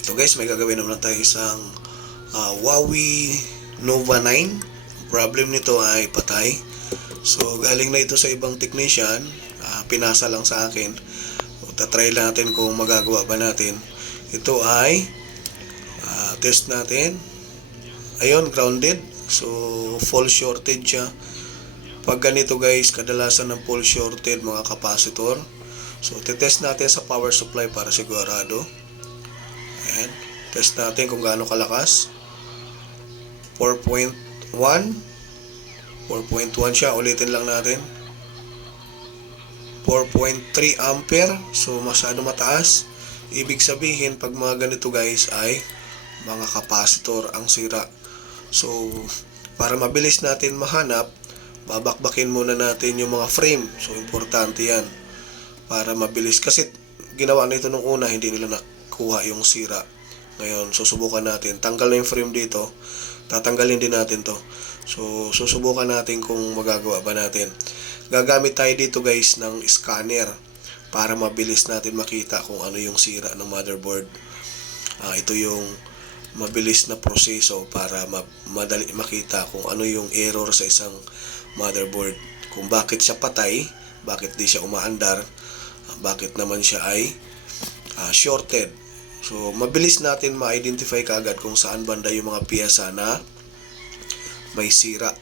Ito guys, may gagawin naman tayo isang Huawei Nova 9. Problem nito ay patay. So galing na ito sa ibang technician, pinasa lang sa akin. Tatry natin kung magagawa ba natin. Ito ay test natin. Ayun, grounded. So full shorted siya. Pag ganito guys, kadalasan ng full shorted mga capacitor. So test natin sa power supply para sigurado. Ayan. Test natin kung gaano kalakas. 4.1. 4.1 siya. Ulitin lang natin. 4.3 ampere. So masyado mataas. Ibig sabihin pag mga ganito guys ay mga capacitor ang sira. So para mabilis natin mahanap, babakbakin muna natin yung mga frame. So importante yan para mabilis. Kasi ginawa nito nung una, hindi nila nakuha yung sira. Ngayon susubukan natin. Tanggal na yung frame dito. Tatanggalin din natin to. So susubukan natin kung magagawa ba natin. Gagamit tayo dito guys ng scanner para mabilis natin makita kung ano yung sira ng motherboard. Ito yung mabilis na proseso para madali makita kung ano yung error sa isang motherboard. Kung bakit siya patay, bakit di siya umaandar, bakit naman siya ay shorted. So mabilis natin ma-identify kaagad kung saan banda yung mga piyesa na may sira.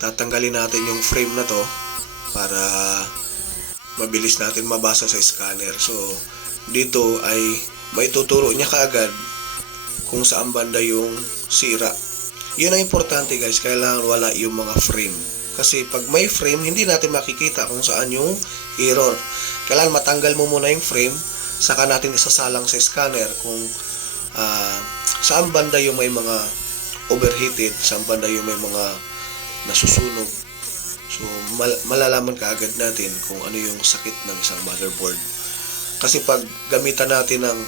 Tatanggalin natin yung frame na to para mabilis natin mabasa sa scanner. So dito ay may tuturo niya kaagad kung saan banda yung sira. Yun ang importante guys, kailangan wala yung mga frame. Kasi pag may frame, hindi natin makikita kung saan yung error. Kailangan matanggal mo muna yung frame, saka natin isasalang sa scanner kung saan banda yung may mga overheated, saan banda yung may mga nasusunog. So malalaman kaagad natin kung ano yung sakit ng isang motherboard. Kasi pag gamitan natin ng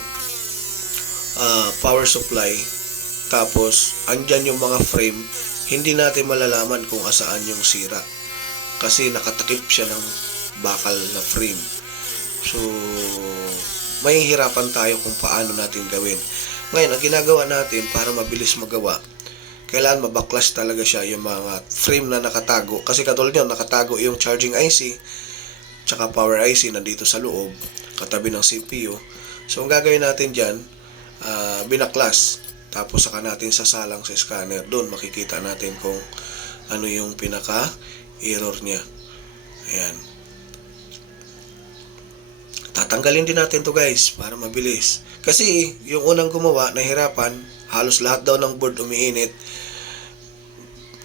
power supply, tapos andyan yung mga frame, hindi natin malalaman kung asaan yung sira. Kasi nakatakip siya ng bakal na frame. So may hirapan tayo kung paano natin gawin. Ngayon, ang ginagawa natin para mabilis magawa, kailangan mabaklas talaga siya yung mga frame na nakatago. Kasi katulad nyo, nakatago yung charging IC tsaka power IC nandito sa loob, katabi ng CPU. So ang gagawin natin dyan, binaklas. Tapos saka natin sasalang sa scanner. Doon makikita natin kung ano yung pinaka-error niya. Ayan. Tatanggalin din natin to guys para mabilis. Kasi yung unang gumawa, nahirapan, halos lahat daw ng board umiinit.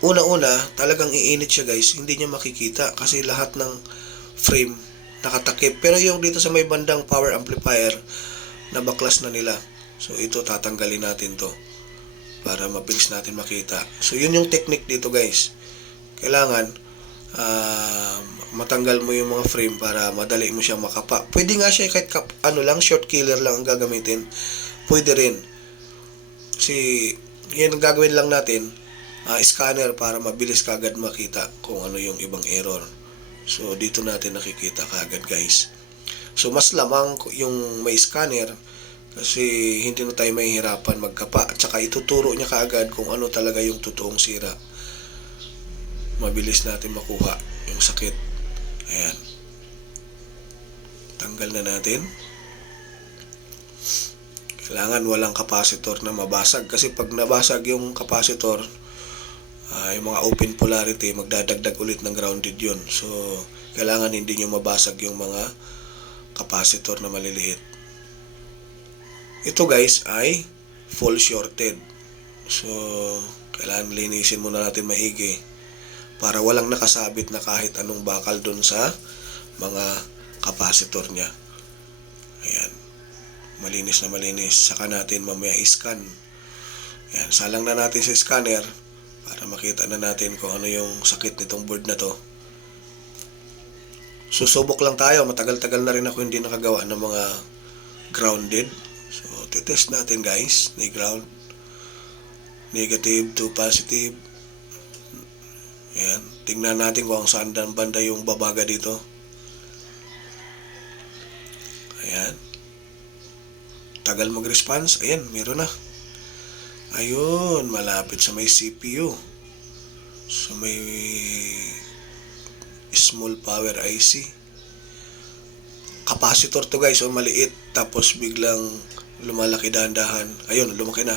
Una-una, talagang iinit siya guys. Hindi niya makikita kasi lahat ng frame nakatakip. Pero yung dito sa may bandang power amplifier, nabaklas na nila. So ito tatanggalin natin to para mabilis natin makita. So yun yung technique dito guys. Kailangan matanggal mo yung mga frame para madali mo siya makapa. Pwede nga siya kahit short killer lang ang gagamitin. Pwede rin. Kasi yan ang gagawin lang natin, scanner para mabilis kagad makita kung ano yung ibang error. So dito natin nakikita kagad guys. So mas lamang yung may scanner kasi hindi na tayo mahihirapan magkapa. At saka ituturo niya kaagad kung ano talaga yung totoong sira. Mabilis natin makuha yung sakit. Ayan. Tanggal na natin. Kailangan walang capacitor na mabasag. Kasi pag nabasag yung capacitor, yung mga open polarity, magdadagdag ulit ng grounded yun. So, kailangan hindi nyo mabasag yung mga capacitor na maliliit. Ito guys ay full shorted. So, kailangan linisin muna natin maigi para walang nakasabit na kahit anong bakal dun sa mga capacitor niya. Ayan. Malinis na malinis. Saka natin mamaya i-scan. Ayan. Salang na natin sa scanner para makita na natin kung ano yung sakit nitong board na to. Susubok lang tayo. Matagal-tagal na rin ako hindi nakagawa ng mga grounded. So, titest natin guys. Ground. Negative to positive. Ayan. Tingnan natin kung saan banda yung babaga dito. Ayan. tagal mag-response. Ayan, meron na. Ayun, malapit sa may CPU. Sa may small power IC. Capacitor to guys, so maliit. Tapos biglang lumalaki dahan-dahan. Ayun, lumaki na.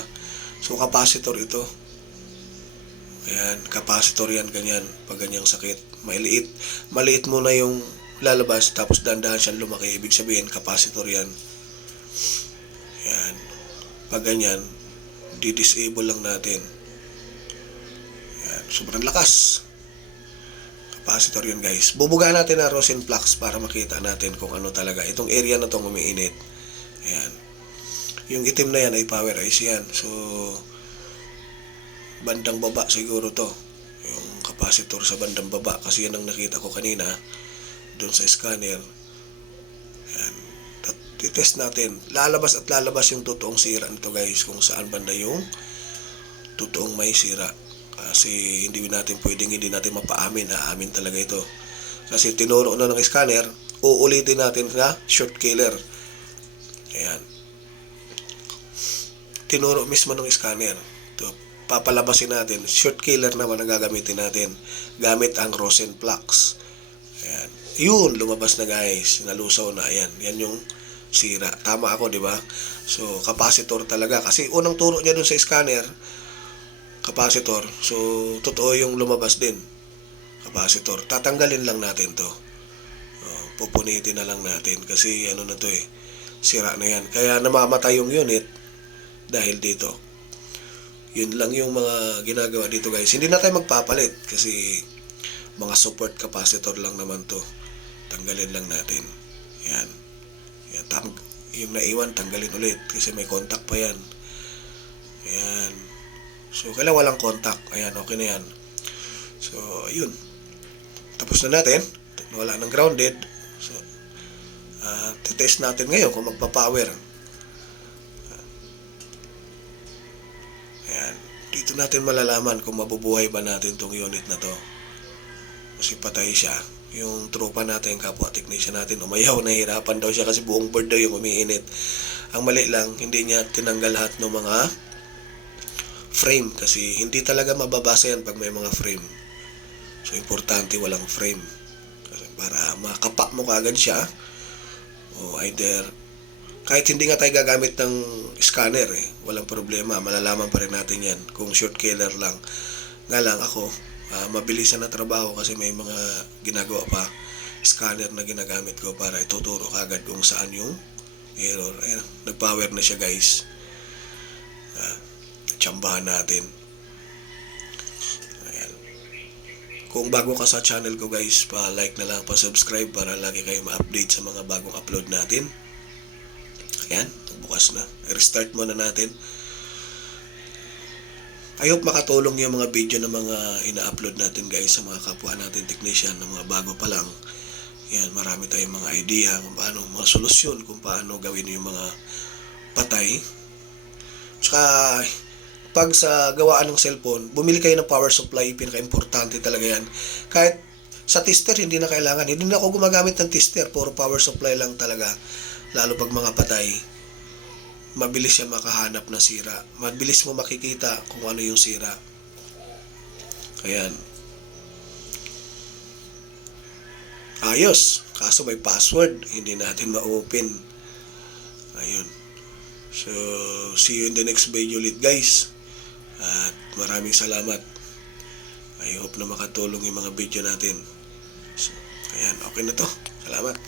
So, capacitor ito. Ayan, capacitor yan, ganyan. Pag ganyang sakit. Maliit. Maliit muna yung lalabas, tapos dahan-dahan siyang lumaki. Ibig sabihin, capacitor yan. Ayan. Pag ganyan, di-disable lang natin. Ayan, sobrang lakas. Capacitor yun guys. Bubugaan natin na rosin flux para makita natin kung ano talaga. Itong area na itong umiinit. Ayan. Yung itim na yan ay power IC yan. So, bandang baba siguro to. Yung capacitor sa bandang baba. Kasi yan ang nakita ko kanina. Doon sa scanner. Ayan. Titest natin. Lalabas at lalabas yung totoong sira nito guys. Kung saan banda yung totoong may sira. Kasi hindi natin mapaamin. Aamin talaga ito. Kasi tinuro na ng scanner, uulitin natin na short killer. Ayan. Tinuro mismo ng scanner. Ito, papalabasin natin. Short killer naman ang gagamitin natin. Gamit ang rosin flux. Ayan. Yun, lumabas na guys. Nalusaw na. Ayan. Yan yung sira. Tama ako, di ba? So, capacitor talaga. Kasi unang turo niya dun sa scanner, capacitor. So, totoo yung lumabas din. Capacitor. Tatanggalin lang natin to. Pupunitin na lang natin. Kasi ano na to eh. Sira na yan. Kaya namamatay yung unit dahil dito. Yun lang yung mga ginagawa dito guys. Hindi na tayo magpapalit. Kasi mga support capacitor lang naman to. Tanggalin lang natin. Yan. Yan. Yung naiwan, tanggalin ulit. Kasi may contact pa yan. Yan. So, kailangan walang contact. Ayan, okay na yan. So, yun. Tapos na natin. Wala nang grounded. So, titest natin ngayon kung magpa-power. Ayan. Dito natin malalaman kung mabubuhay ba natin tong unit na to. Kasi patay siya. Yung tropa natin, kapwa technician natin, umayaw, nahihirapan daw siya kasi buong board daw yung umiinit. Ang mali lang, hindi niya tinanggal lahat ng mga frame kasi hindi talaga mababasa yan pag may mga frame. So, importante walang frame. Kasi para makapa mo kagad siya. O either, kahit hindi nga tayo gagamit ng scanner eh, walang problema. Malalaman pa rin natin yan kung short killer lang. Nga lang ako, mabilisan na trabaho kasi may mga ginagawa pa. Scanner na ginagamit ko para ituturo kagad kung saan yung error. Ayan, nag-power na siya guys. Tsambahan natin. Ayan. Kung bago ka sa channel ko guys, pa-like na lang, pa-subscribe para lagi kayo ma-update sa mga bagong upload natin. Ayan, bukas na. I-restart muna natin. I hope makatulong yung mga video na mga ina-upload natin guys sa mga kapwa natin technician na mga bago pa lang. Yan, marami tayong mga idea kung paano, mga solusyon kung paano gawin yung mga patay. Tsaka, pag sa gawaan ng cellphone, bumili kayo ng power supply, pinaka-importante talaga yan. Kahit sa tester, hindi na kailangan. Hindi na ako gumagamit ng tester, puro power supply lang talaga. Lalo pag mga patay, mabilis siya makahanap na sira. Mabilis mo makikita kung ano yung sira. Ayan. Ayos. Kaso may password, hindi natin ma-open. Ayun. So, see you in the next video ulit guys. At maraming salamat. I hope na makatulong yung mga video natin. So, ayan, okay na to. Salamat.